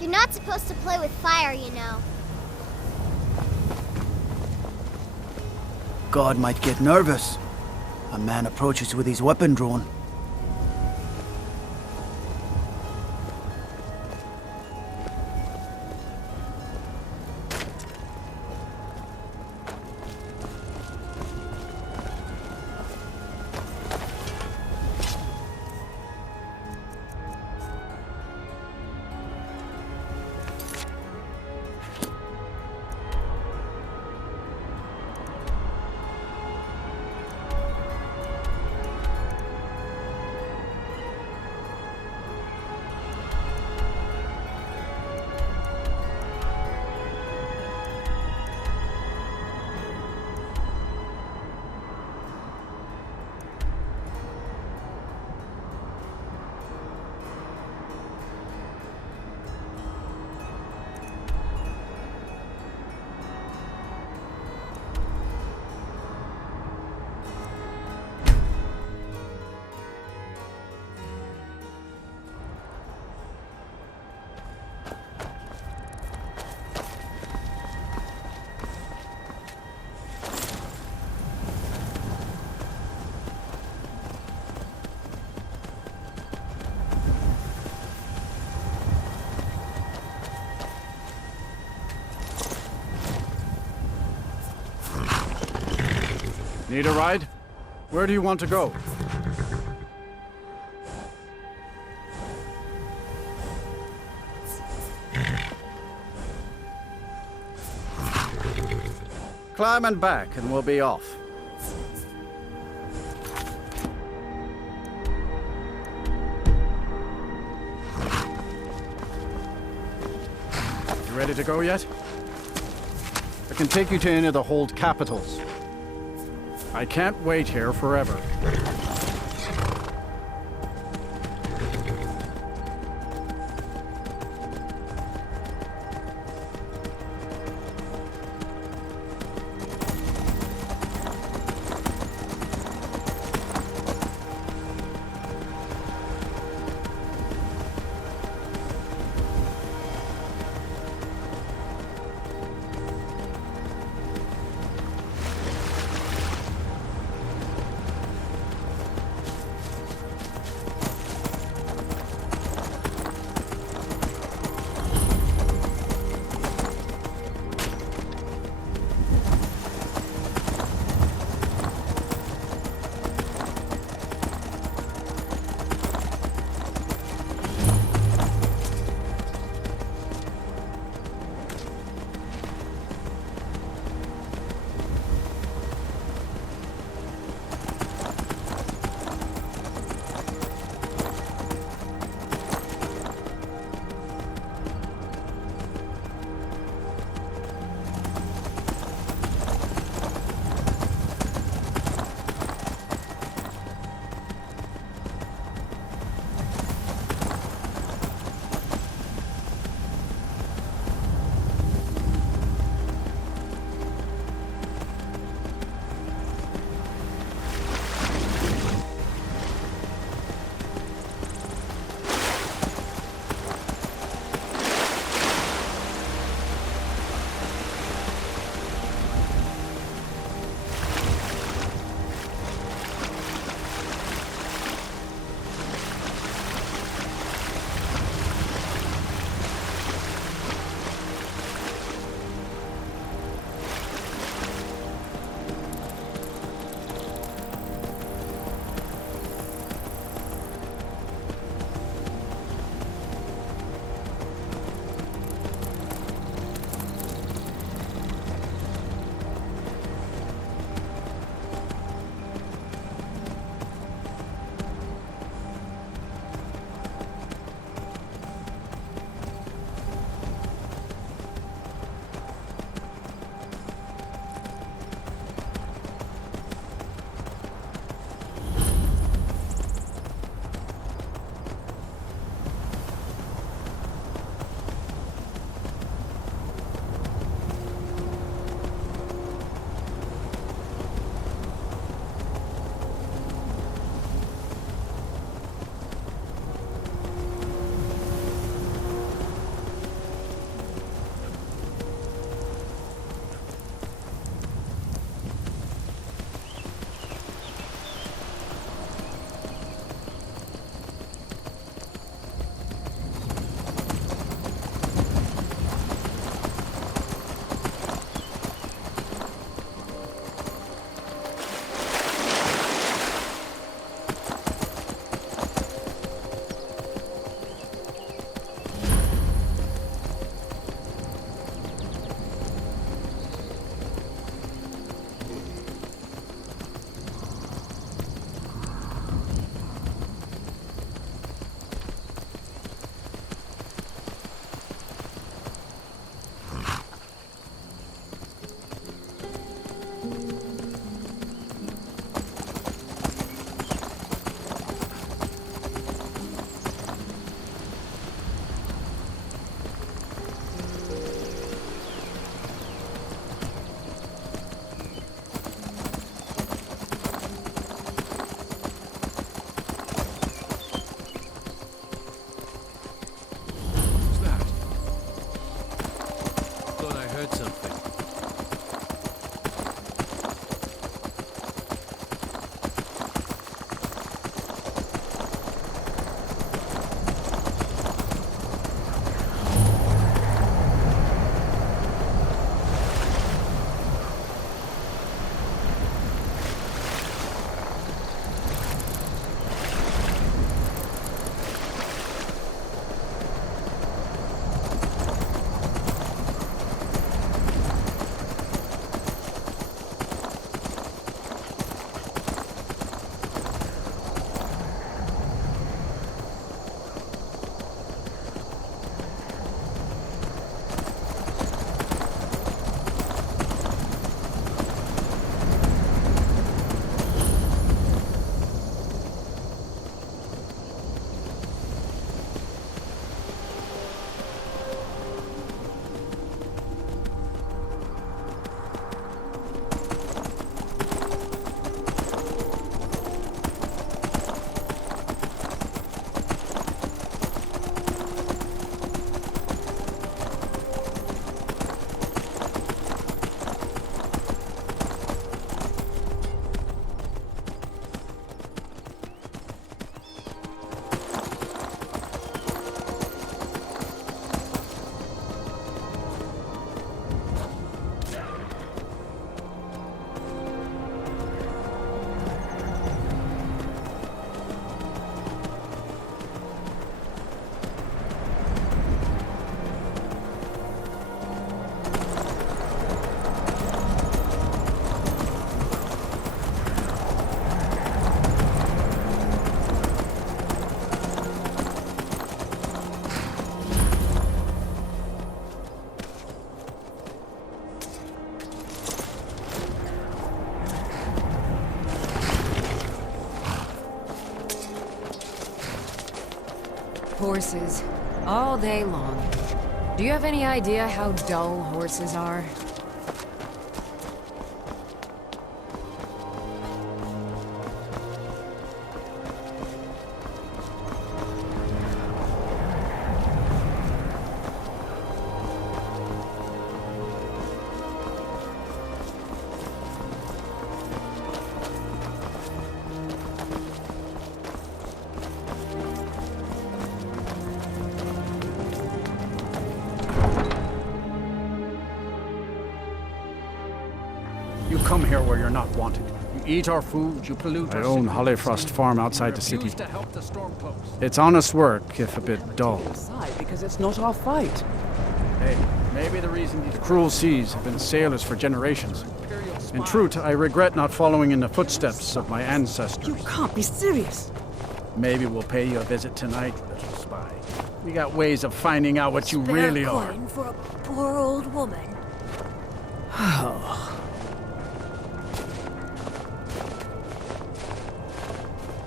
You're not supposed to play with fire, you know. God might get nervous. A man approaches with his weapon drawn. Need a ride? Where do you want to go? Climb and back and we'll be off. You ready to go yet? I can take you to any of the hold capitals. I can't wait here forever. said something. Horses, all day long. Do you have any idea how dull horses are? You come here where you're not wanted. You eat our food, you pollute our own Hollyfrost farm outside the city. To help the Stormcloaks. It's honest work, if a bit dull. Because it's not our fight. Hey, maybe the reason these cruel seas have been sailors for generations. In truth, I regret not following in the footsteps of my ancestors. You can't be serious. Maybe we'll pay you a visit tonight, little spy. We got ways of finding out what you really are. Coin for a poor old woman.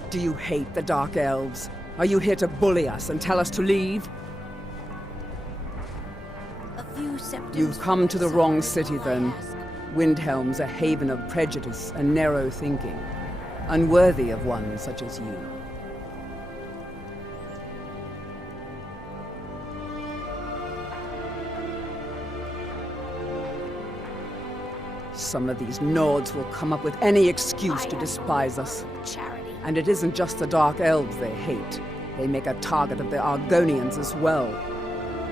Do you hate the Dark Elves? Are you here to bully us and tell us to leave? A few septums. You've come to the wrong city then. Windhelm's a haven of prejudice and narrow thinking, unworthy of one such as you. Some of these Nords will come up with any excuse to despise us. Charity. And it isn't just the Dark Elves they hate. They make a target of the Argonians as well.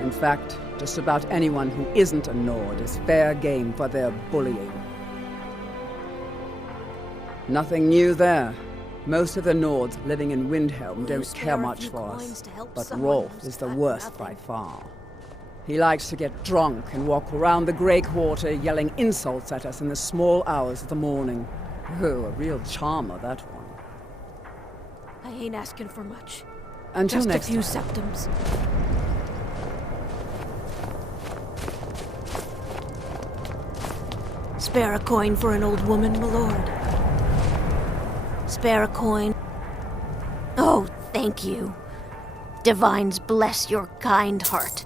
In fact, just about anyone who isn't a Nord is fair game for their bullying. Rolf new there. Most of the Nords living in Windhelm don't care much for us, but Rolf is the worst by far. He likes to get drunk and walk around the Grey Quarter yelling insults at us in the small hours of the morning. Oh, a real charmer, that one. I ain't asking for much. Until Just a next few time. septums. Spare a coin for an old woman, my lord. Spare a coin. Oh, thank you. Divines bless your kind heart.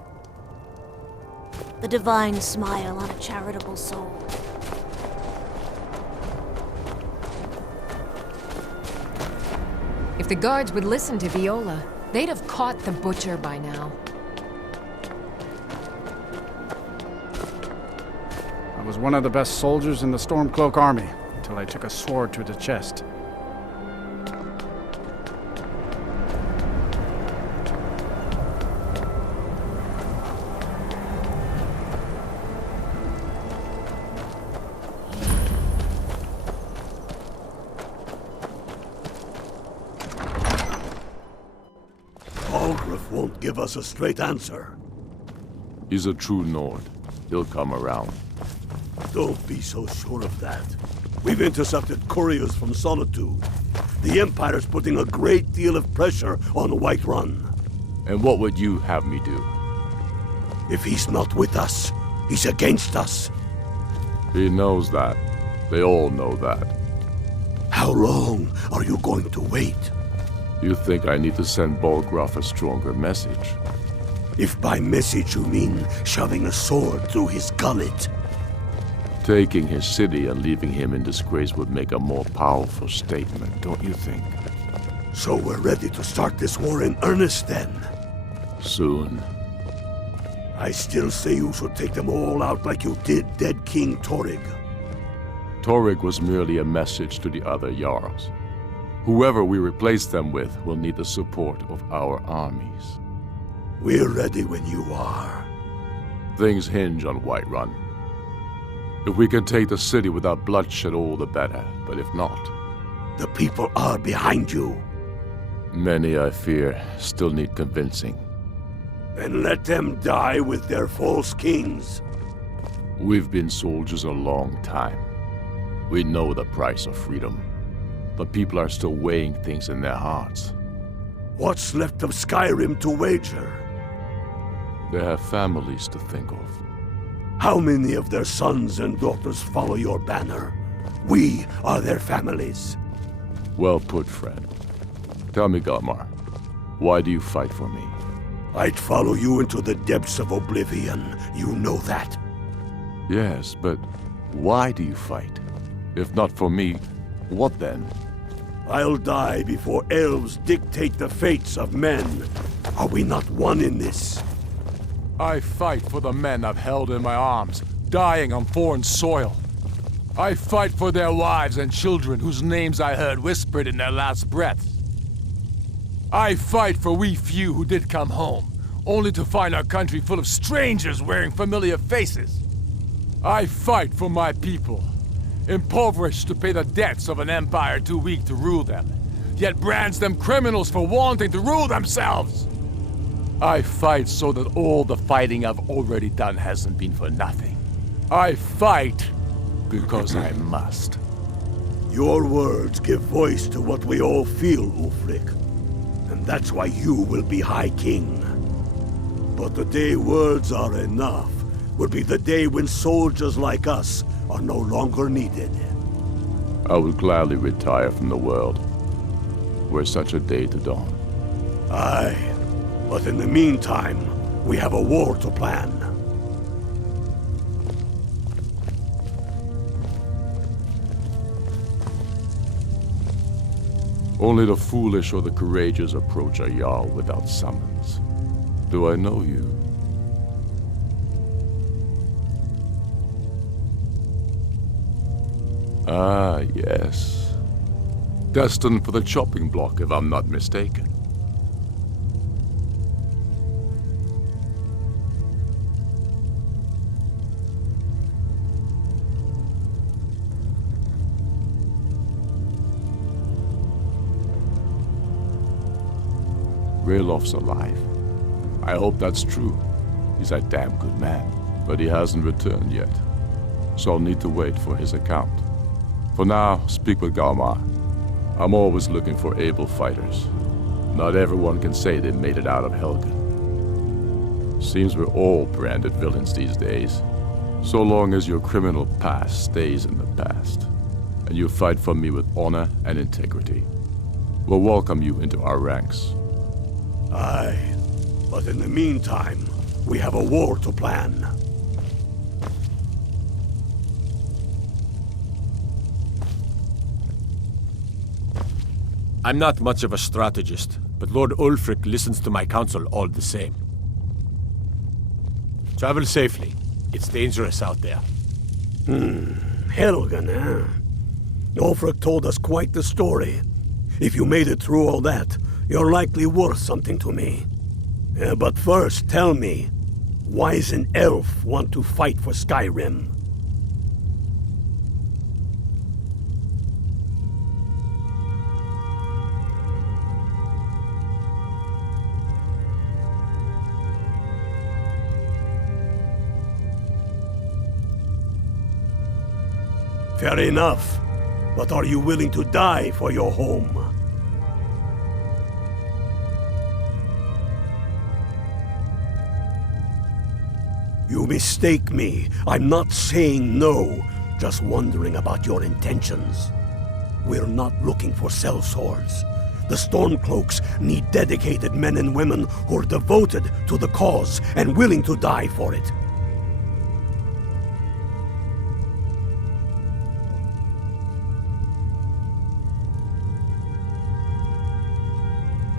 The divine smile on a charitable soul. If the guards would listen to Viola, they'd have caught the butcher by now. I was one of the best soldiers in the Stormcloak army, until I took a sword to the chest. Won't give us a straight answer. He's a true Nord. He'll come around. Don't be so sure of that. We've intercepted couriers from Solitude. The Empire's putting a great deal of pressure on Whiterun. And what would you have me do? If he's not with us, he's against us. He knows that. They all know that. How long are you going to wait? You think I need to send Bolgraf a stronger message? If by message you mean shoving a sword through his gullet. Taking his city and leaving him in disgrace would make a more powerful statement, don't you think? So we're ready to start this war in earnest then? Soon. I still say you should take them all out like you did dead King Torrig. Torrig was merely a message to the other Jarls. Whoever we replace them with will need the support of our armies. We're ready when you are. Things hinge on Whiterun. If we can take the city without bloodshed, all the better. But if not... The people are behind you. Many, I fear, still need convincing. Then let them die with their false kings. We've been soldiers a long time. We know the price of freedom. But people are still weighing things in their hearts. What's left of Skyrim to wager? They have families to think of. How many of their sons and daughters follow your banner? We are their families. Well put, friend. Tell me, Galmar, why do you fight for me? I'd follow you into the depths of oblivion. You know that. Yes, but why do you fight? If not for me, what then? I'll die before elves dictate the fates of men. Are we not one in this? I fight for the men I've held in my arms, dying on foreign soil. I fight for their wives and children whose names I heard whispered in their last breaths. I fight for we few who did come home, only to find our country full of strangers wearing familiar faces. I fight for my people, impoverished to pay the debts of an empire too weak to rule them, yet brands them criminals for wanting to rule themselves. I fight so that all the fighting I've already done hasn't been for nothing. I fight because I must. Your words give voice to what we all feel, Ulfric. And that's why you will be High King. But the day words are enough will be the day when soldiers like us are no longer needed. I would gladly retire from the world, were such a day to dawn. Aye, but in the meantime, we have a war to plan. Only the foolish or the courageous approach a Jarl without summons. Do I know you? Ah, yes. Destined for the chopping block, if I'm not mistaken. Railof's alive. I hope that's true. He's a damn good man, but he hasn't returned yet. So I'll need to wait for his account. For now, speak with Galmar. I'm always looking for able fighters. Not everyone can say they made it out of Helgen. Seems we're all branded villains these days. So long as your criminal past stays in the past, and you fight for me with honor and integrity, we'll welcome you into our ranks. Aye, but in the meantime, we have a war to plan. I'm not much of a strategist, but Lord Ulfric listens to my counsel all the same. Travel safely. It's dangerous out there. Helgen, eh? Ulfric told us quite the story. If you made it through all that, you're likely worth something to me. But first, tell me, why does an elf want to fight for Skyrim? Fair enough. But are you willing to die for your home? You mistake me. I'm not saying no, just wondering about your intentions. We're not looking for sellswords. The Stormcloaks need dedicated men and women who are devoted to the cause and willing to die for it.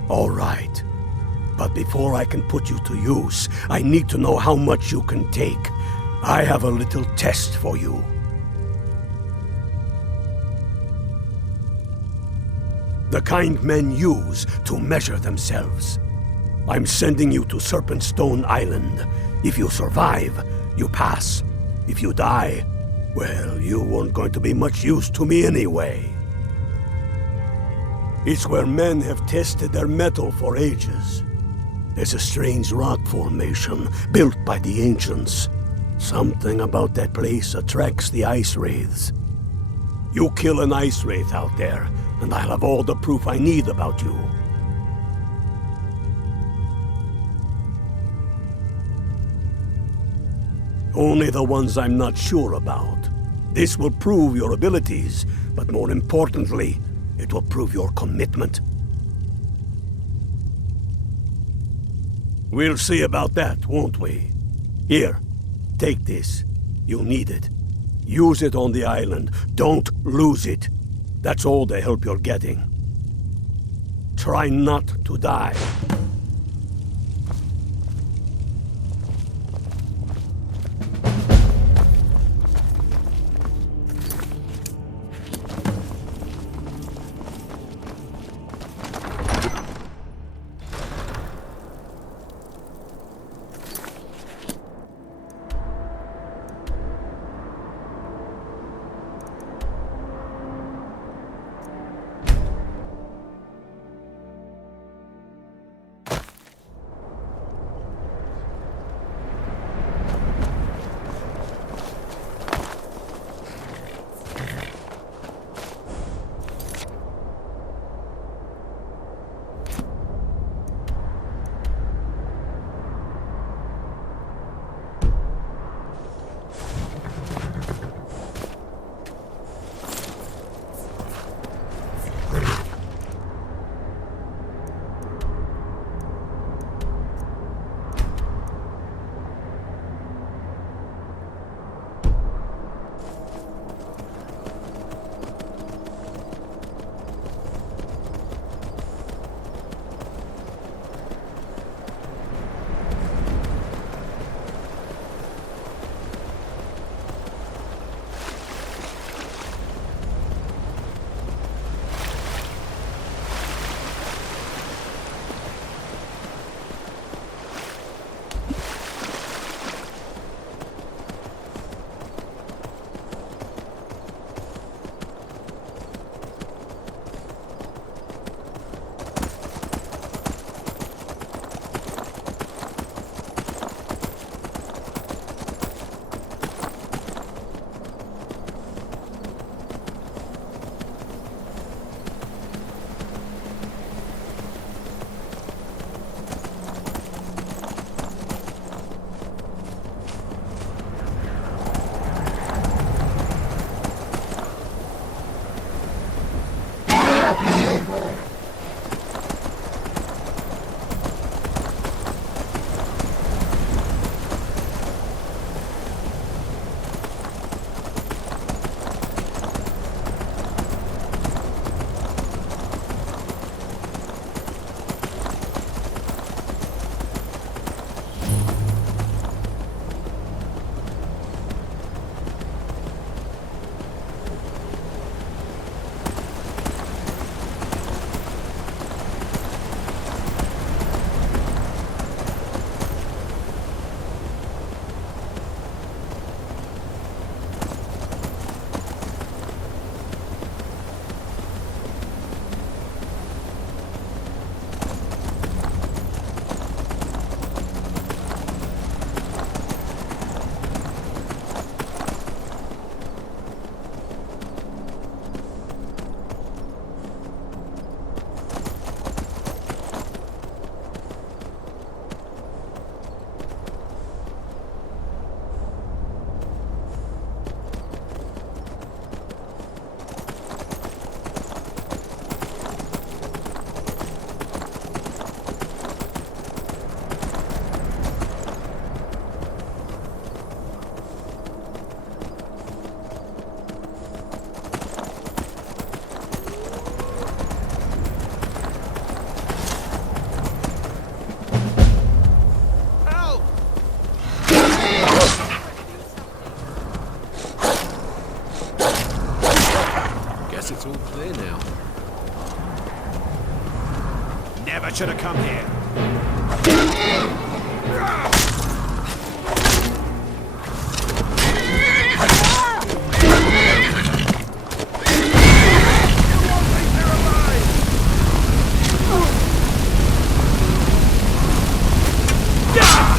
All right. But before I can put you to use, I need to know how much you can take. I have a little test for you. The kind men use to measure themselves. I'm sending you to Serpentstone Island. If you survive, you pass. If you die, well, you weren't going to be much use to me anyway. It's where men have tested their metal for ages. There's a strange rock formation built by the ancients. Something about that place attracts the ice wraiths. You kill an ice wraith out there, and I'll have all the proof I need about you. Only the ones I'm not sure about. This will prove your abilities, but more importantly, it will prove your commitment. We'll see about that, won't we? Here, take this. You'll need it. Use it on the island. Don't lose it. That's all the help you're getting. Try not to die. should have come here.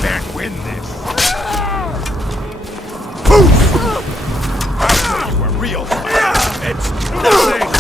Can't win this. I thought you were real fire. It's nothing.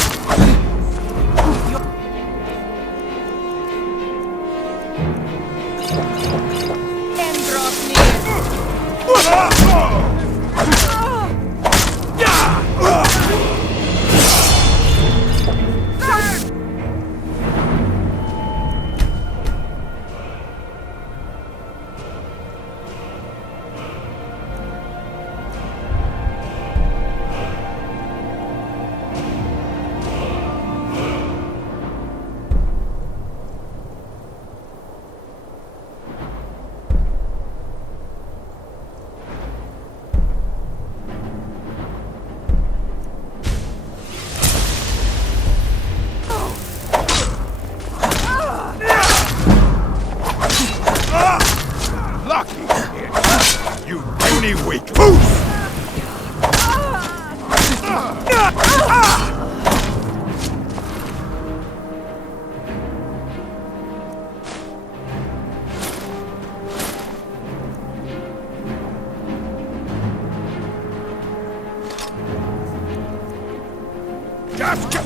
You puny weak goose! Just go!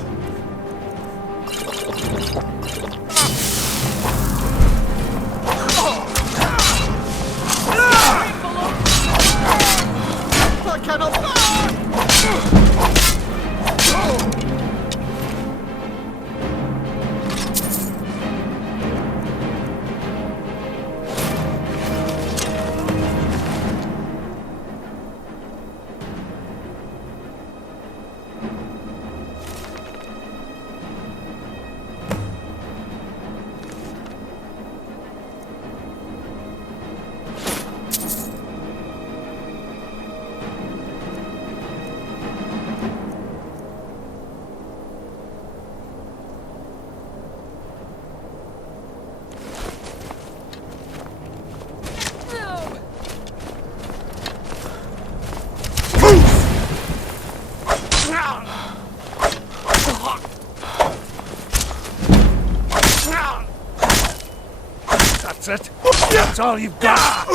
That's it? That's all you've got?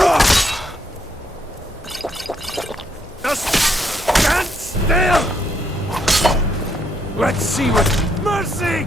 Just stand still! Let's see what mercy!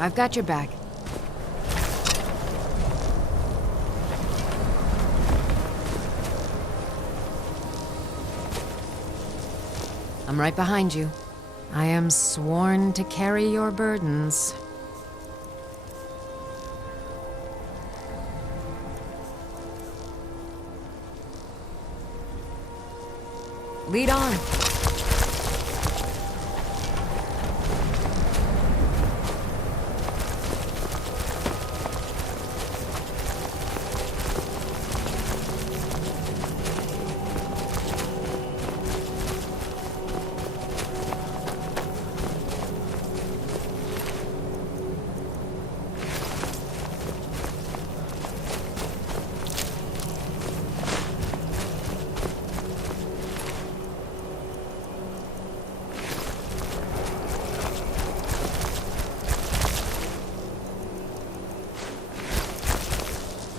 I've got your back. I'm right behind you. I am sworn to carry your burdens. Lead on.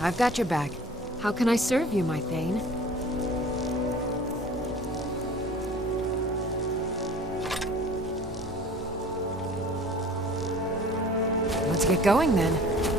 I've got your back. How can I serve you, my Thane? Let's get going then.